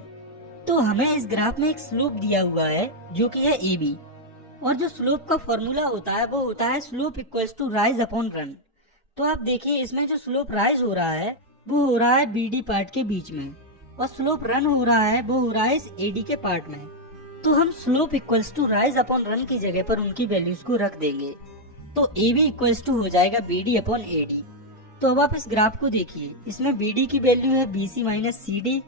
तो हमें इस ग्राफ में एक स्लोप दिया हुआ है जो कि है AB, और जो स्लोप का फॉर्मूला होता है वो होता है स्लोप = राइज अपॉन रन। तो आप देखिए इसमें जो स्लोप राइज हो रहा है वो हो रहा है BD पार्ट के बीच में, और स्लोप रन हो रहा है वो हो रहा है इस AD के पार्ट में। तो हम स्लोप = राइज अपॉन रन की जगह पर उनकी वैल्यूज को रख देंगे। तो AB = हो जाएगा BD अपॉन AD। तो अब आप इस ग्राफ को देखिए, इसमें BD की वैल्यू है BC - CD,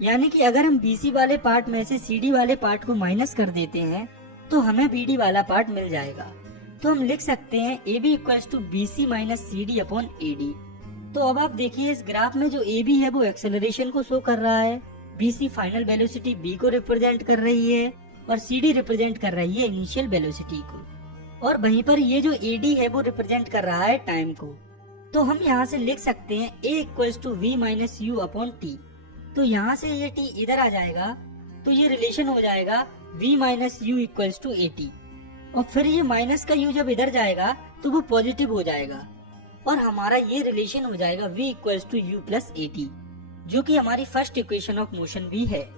यानी कि अगर हम BC वाले पार्ट में से CD वाले पार्ट को माइनस कर देते हैं तो हमें BD वाला पार्ट मिल जाएगा। तो हम लिख सकते हैं AB = BC - CD upon AD। तो अब आप देखिए इस ग्राफ में जो AB है वो एक्सेलरेशन को शो कर रहा है, BC फाइनल वेलोसिटी B को रिप्रेजेंट कर रही है, और CD रिप्रेजेंट कर रही है इनिशियल वेलोसिटी को, और वहीं पर ये जो AD है वो रिप्रेजेंट कर रहा है टाइम को। तो हम यहाँ से लिख सकते हैं A = V - U upon T। तो यहाँ से ये T इधर आ जाएगा, तो ये रिलेशन हो जाएगा V - U = AT, और फिर ये माइनस का U जब इधर जाएगा तो वो पॉजिटिव हो जाएगा, और हमारा ये रिलेशन हो जाएगा V = U + AT, जो कि हमारी फर्स्ट इक्वेशन ऑफ मोशन भी है।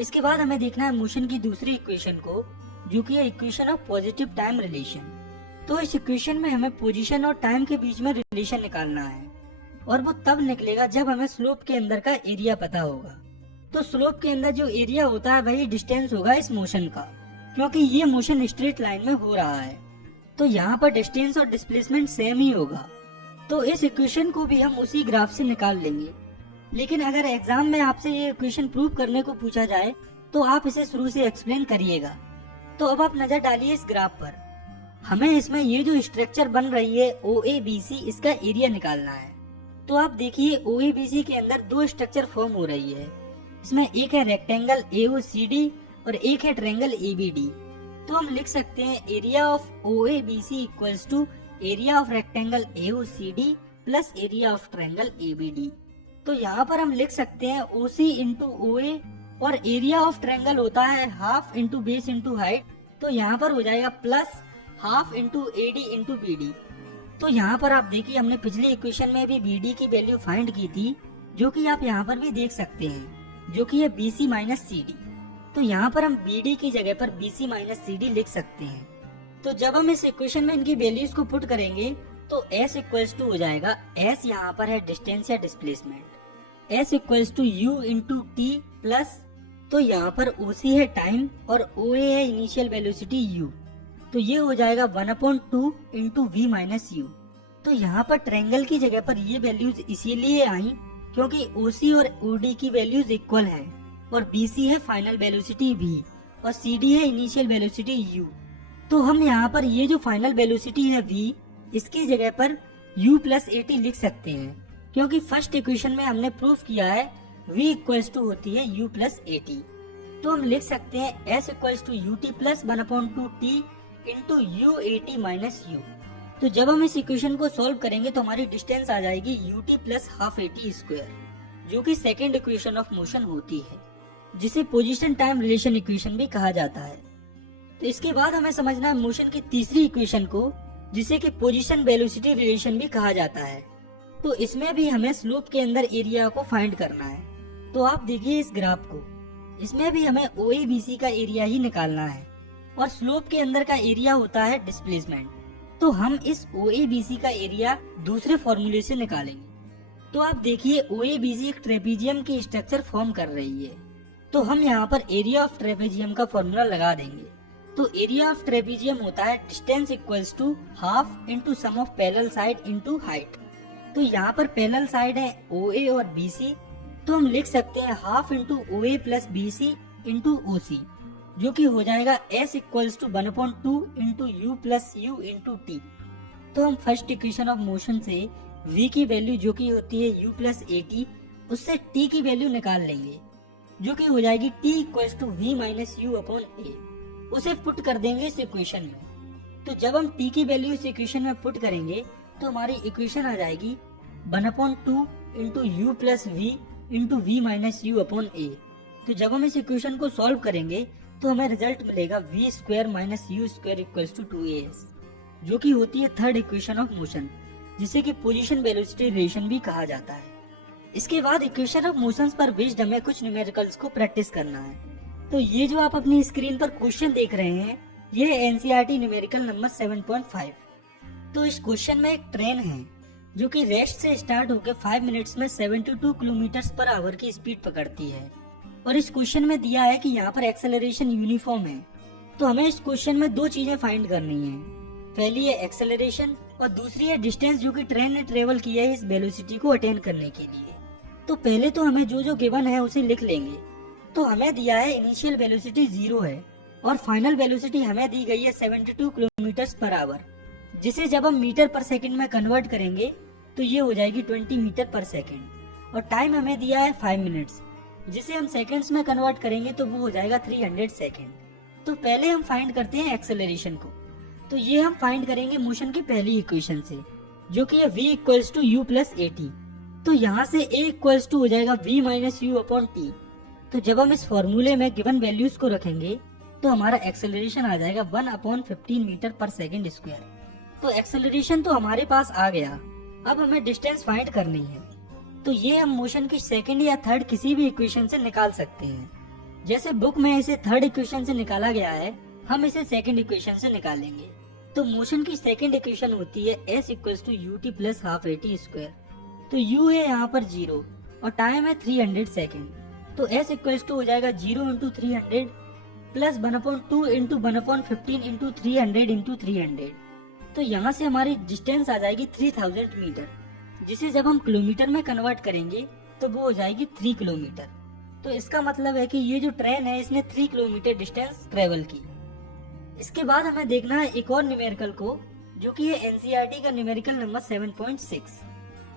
इसके बाद हमें देखना है मोशन की दूसरी इक्वेशन को, जो कि है equation of positive time relation. तो इस इक्वेशन में हमें पोजीशन और टाइम के बीच में रिलेशन निकालना है, और वो तब निकलेगा जब हमें स्लोप के अंदर का एरिया पता होगा। तो स्लोप के अंदर जो एरिया होता है वही डिस्टेंस होगा इस मोशन का, क्योंकि ये मोशन स्ट्रेट लाइन में हो रहा है। तो यहाँ पर डिस्टेंस और डिस्प्लेसमेंट सेम ही होगा। तो इस इक्वेशन को भी हम उसी ग्राफ से निकाल लेंगे। लेकिन अगर एग्जाम में आपसे ये इक्वेशन प्रूव करने को पूछा जाए तो आप इसे शुरू से एक्सप्लेन करिएगा। तो अब आप नजर डालिए इस ग्राफ पर, हमें इसमें ये जो स्ट्रक्चर बन रही है OABC, इसका एरिया निकालना है। तो आप देखिए OABC के अंदर 2 स्ट्रक्चर फॉर्म हो रही है। इसमें एक है रेक्टेंगल AOCD और एक है ट्रायंगल ABD। तो हम लिख सकते हैं area of OABC = area of rectangle AOCD plus area of triangle ABD। तो यहाँ पर हम लिख सकते हैं OC × OA, और एरिया ऑफ ट्रायंगल होता है half into base into height. तो यहाँ पर हो जाएगा plus half into AD into BD। तो यहाँ पर आप देखिए हमने पिछली इक्वेशन में भी BD की वैल्यू फाइंड की थी, जो कि आप यहाँ पर भी देख सकते हैं, जो कि है BC - CD। तो यहाँ पर हम BD की जगह पर BC - CD लिख सकते हैं। तो जब हम इस इक्वेशन में इनकी वैल्यूज को पुट करेंगे तो S = हो जाएगा, S यहाँ पर है डिस्टेंस या displacement, S = U × T plus तो यहाँ पर OC है टाइम और OA है इनिशियल वेलोसिटी u। तो ये हो जाएगा 1/2 इंटू v माइनस यू। तो यहाँ पर ट्रायंगल की जगह पर ये वैल्यूज इसीलिए आई क्योंकि OC और OD की वैल्यूज इक्वल है और BC है फाइनल वेलोसिटी v और CD है इनिशियल वेलोसिटी u। तो हम यहाँ पर ये जो फाइनल वेलोसिटी है v, इसकी जगह पर u प्लस AT लिख सकते हैं क्योंकि फर्स्ट इक्वेशन में हमने प्रूफ किया है v इक्वल्स टू होती है u प्लस AT। तो हम लिख सकते हैं s equals to ut plus 1/2 t into UAT minus u। तो जब हम इस इक्वेशन को सॉल्व करेंगे तो हमारी डिस्टेंस आ जाएगी ut plus half AT square, जो कि सेकेंड इक्वेशन ऑफ मोशन होती है, जिसे पोजीशन टाइम रिलेशन इक्वेशन भी कहा जाता है। तो इसके बाद हमें समझना है मोशन की तीसरी इक्वेशन को, जिसे कि पोजीशन वेलोसिटी रिलेशन भी कहा जाता है। तो इसमें भी हमें स्लोप के अंदर एरिया को फाइंड करना है। तो आप देखिए इस ग्राफ को, इसमें भी हमें OABC का एरिया ही निकालना है और स्लोप के अंदर का एरिया होता है डिस्प्लेसमेंट। तो हम इस OABC का एरिया दूसरे फॉर्मूले से निकालेंगे। तो आप देखिए OABC एक ट्रेपेजियम की स्ट्रक्चर फॉर्म कर रही है। तो हम यहाँ पर एरिया ऑफ ट्रेपेजियम का फॉर्मूला लगा देंगे। तो एरिया ऑफ ट्रेपेजियम होता है distance equals to half into sum of parallel side into height. तो यहाँ पर पैरेलल साइड है OA और BC, तो हम लिख सकते हैं half into OA plus BC into OC, जो कि हो जाएगा S equals to 1/2 into U plus U into T। तो हम फर्स्ट इक्वेशन ऑफ मोशन से V की वैल्यू जो कि होती है U प्लस AT, उससे T की वैल्यू निकाल लेंगे, जो कि हो जाएगी T equals to V minus U upon A। उसे पुट कर देंगे इस इक्वेशन में। तो जब हम T की वैल्यू इस इक्वेशन में पुट करेंगे तो हमारी इक्वेशन आ जाएगी 1/2 into U plus V into V minus U upon A। तो जब हम इस इक्वेशन को सॉल्व करेंगे तो हमें रिजल्ट मिलेगा v square minus u square equals to 2as, जो कि होती है थर्ड इक्वेशन ऑफ मोशन, जिसे कि पोजीशन वेलोसिटी रिलेशन भी कहा जाता है। इसके बाद इक्वेशन ऑफ मोशंस पर बेस्ड हमें कुछ न्यूमेरिकल्स को प्रैक्टिस करना है। तो ये जो आप अपनी स्क्रीन पर क्वेश्चन देख रहे हैं, ये है NCERT न्यूमेरिकल नंबर 7.5। तो इस क्वेश्चन में एक ट्रेन है जो कि रेस्ट से स्टार्ट होकर 5 मिनट्स में 72 किलोमीटर पर आवर की स्पीड पकड़ती है और इस क्वेश्चन में दिया है कि यहाँ पर एक्सेलरेशन यूनिफॉर्म है। तो हमें इस क्वेश्चन में दो चीजें फाइंड करनी है, पहली है एक्सेलरेशन और दूसरी है डिस्टेंस जो कि ट्रेन ने ट्रेवल किया है इस वेलोसिटी को अटेन करने के लिए। तो पहले तो हमें जो जो गिवन है उसे लिख लेंगे। तो हमें दिया है इनिशियल वेलोसिटी 0 है और फाइनल वेलोसिटी हमें दी गई है 72 किलोमीटर पर आवर, जिसे जब हम मीटर पर सेकंड में कन्वर्ट करेंगे तो ये हो जाएगी 20 मीटर पर सेकंड। और टाइम हमें दिया है 5 मिनट्स, जिसे हम सेकंड्स में कन्वर्ट करेंगे तो वो हो जाएगा 300 सेकंड। तो पहले हम फाइंड करते हैं एक्सेलरेशन को। तो ये हम फाइंड करेंगे मोशन की पहली इक्वेशन से, जो कि है v equals to u plus AT। तो यहाँ से a इक्वल्स टू हो जाएगा v minus u upon t। तो जब हम इस फॉर्मूले में गिवन वैल्यूज को रखेंगे तो हमारा एक्सेलरेशन आ जाएगा 1/15 मीटर पर सेकंड स्क्वायर। तो एक्सेलरेशन तो हमारे पास आ गया, अब हमें डिस्टेंस फाइंड करनी है। तो ये हम मोशन की सेकंड या थर्ड किसी भी इक्वेशन से निकाल सकते हैं। जैसे बुक में इसे थर्ड इक्वेशन से निकाला गया है, हम इसे सेकंड इक्वेशन से निकालेंगे। तो मोशन की सेकंड इक्वेशन होती है s equals to ut plus half AT square. तो u है यहाँ पर 0 और टाइम है 300 सेकंड। तो s इक्वल्स टू हो जाएगा 0 into 300 plus 1/2 into 1/15 into 300 into 300। तो यहाँ से हमारी डिस्टेंस आ जाएगी 3000 मीटर, जिसे जब हम किलोमीटर में कन्वर्ट करेंगे तो वो हो जाएगी 3 किलोमीटर। तो इसका मतलब है कि ये जो ट्रेन है इसने 3 किलोमीटर डिस्टेंस ट्रेवल की। इसके बाद हमें देखना है एक और न्यूमेरिकल को, जो कि है NCERT का न्यूमेरिकल नंबर 7.6।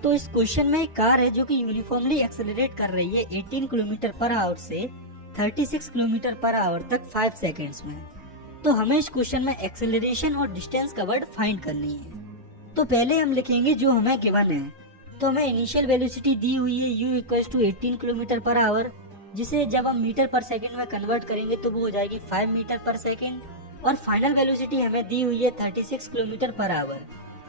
तो इस क्वेश्चन में एक कार है जो कि यूनिफॉर्मली एक्सेलरेट कर रही है 18 किलोमीटर पर आवर से 36 किलोमीटर पर आवर तक 5 सेकेंड्स में। तो हमें इस क्वेश्चन में एक्सेलरेशन और डिस्टेंस कवर्ड फाइंड करनी है। तो पहले हम लिखेंगे जो हमें गिवन है। तो हमें इनिशियल वेलोसिटी दी हुई है u equals to 18 kilometre per hour, जिसे जब हम मीटर पर सेकंड में कन्वर्ट करेंगे तो वो हो जाएगी 5 मीटर पर सेकंड। और फाइनल वेलोसिटी हमें दी हुई है 36 किलोमीटर पर आवर,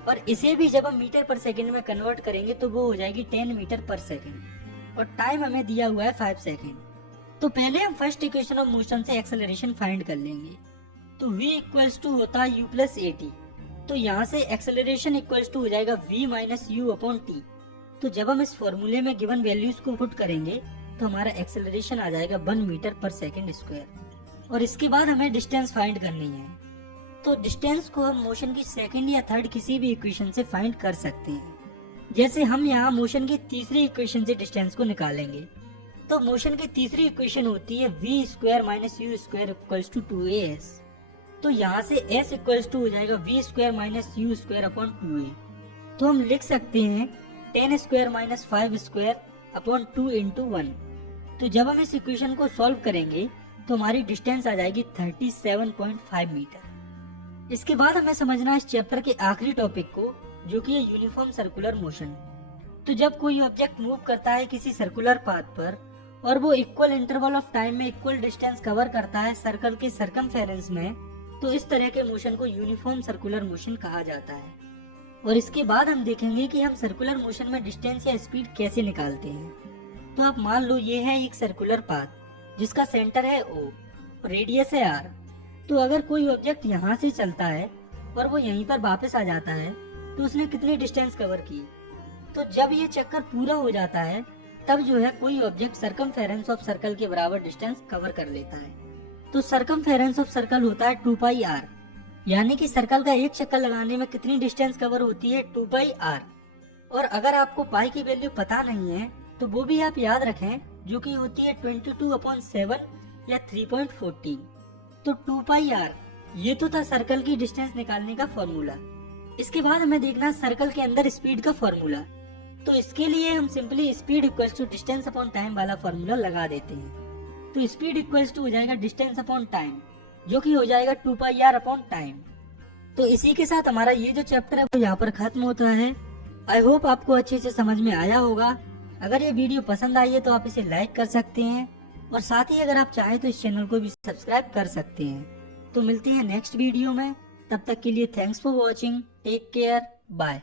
और इसे भी जब हम मीटर पर सेकंड में कन्वर्ट करेंगे तो वो हो जाएगी 10 मीटर पर सेकंड। और टाइम हमें दिया हुआ है 5 सेकंड। तो पहले हम फर्स्ट इक्वेशन ऑफ मोशन से एक्सेलरेशन फाइंड कर लेंगे। तो v इक्वल्स टू होता है u प्लस AT। तो यहाँ से एक्सेलरेशन इक्वल्स टू हो जाएगा v minus u upon t। तो जब हम इस फॉर्मूले में गिवन वैल्यूज को पुट करेंगे तो हमारा एक्सेलरेशन आ जाएगा 1 मीटर पर सेकंड स्क्वायर। और इसके बाद हमें डिस्टेंस फाइंड करनी है। तो डिस्टेंस को हम मोशन की सेकंड या थर्ड किसी भी इक्वेशन से फाइंड कर सकते हैं। जैसे हम यहाँ मोशन की तीसरी इक्वेशन से डिस्टेंस को निकालेंगे। तो मोशन की तीसरी इक्वेशन होती है v square minus U square equals to 2as। तो यहाँ से s इक्वल्स टू हो जाएगा v square minus U square upon 2a। तो हम लिख सकते हैं 10 square minus 5 square upon 2 into 1। तो जब हम इस इक्वेशन को सॉल्व करेंगे तो हमारी डिस्टेंस आ जाएगी 37.5 मीटर। इसके बाद हमें समझना है इस चैप्टर के आखिरी टॉपिक को, जो कि है यूनिफॉर्म सर्कुलर मोशन। तो जब कोई ऑब्जेक्ट मूव करता है किसी सर्कुलर पाथ पर और वो इक्वल इंटरवल ऑफ टाइम में इक्वल डिस्टेंस कवर करता है सर्कल के सरकमफेरेंस में, तो इस तरह के मोशन को यूनिफॉर्म सर्कुलर मोशन कहा जाता है। और इसके बाद हम देखेंगे कि हम सर्कुलर मोशन में डिस्टेंस या स्पीड कैसे निकालते हैं। तो आप मान लो ये है एक सर्कुलर पाथ जिसका सेंटर है O, रेडियस है R। तो अगर कोई ऑब्जेक्ट यहाँ से चलता है और वो यहीं पर वापस आ जाता है तो उसने कितनी डिस्टेंस कवर की। तो जब ये चक्कर पूरा हो जाता है तब जो है कोई ऑब्जेक्ट सरकमफेरेंस ऑफ सर्कल के बराबर डिस्टेंस कवर कर लेता है। तो सरकमफेरेंस ऑफ सर्कल होता है 2 पाई r, यानी कि सर्कल का एक चक्कर लगाने में कितनी डिस्टेंस कवर होती है 2 पाई r। और अगर आपको पाई की वैल्यू पता नहीं है तो वो भी आप याद रखें, जो कि होती है 22/7 या 3.14। तो 2 पाई r ये तो था सर्कल की डिस्टेंस निकालने का फॉर्मूला। इसके बाद हमें देखना सर्कल के अंदर स्पीड का फॉर्मूला। तो इसके लिए हम simply speed equals to distance upon time वाला फॉर्मूला लगा देते हैं। तो स्पीड इक्वल्स टू हो जाएगा डिस्टेंस अपॉन टाइम, जो कि हो जाएगा 2 पाई r अपॉन टाइम। तो इसी के साथ हमारा ये जो चैप्टर है वो यहाँ पर खत्म होता है। आई होप आपको अच्छे से समझ में आया होगा। अगर ये वीडियो पसंद आई है तो आप इसे लाइक कर सकते हैं और साथ ही अगर आप चाहें तो इस चैनल को भी सब्सक्राइब कर सकते हैं। तो मिलते हैं नेक्स्ट वीडियो में, तब तक के लिए thanks for watching, take care, bye.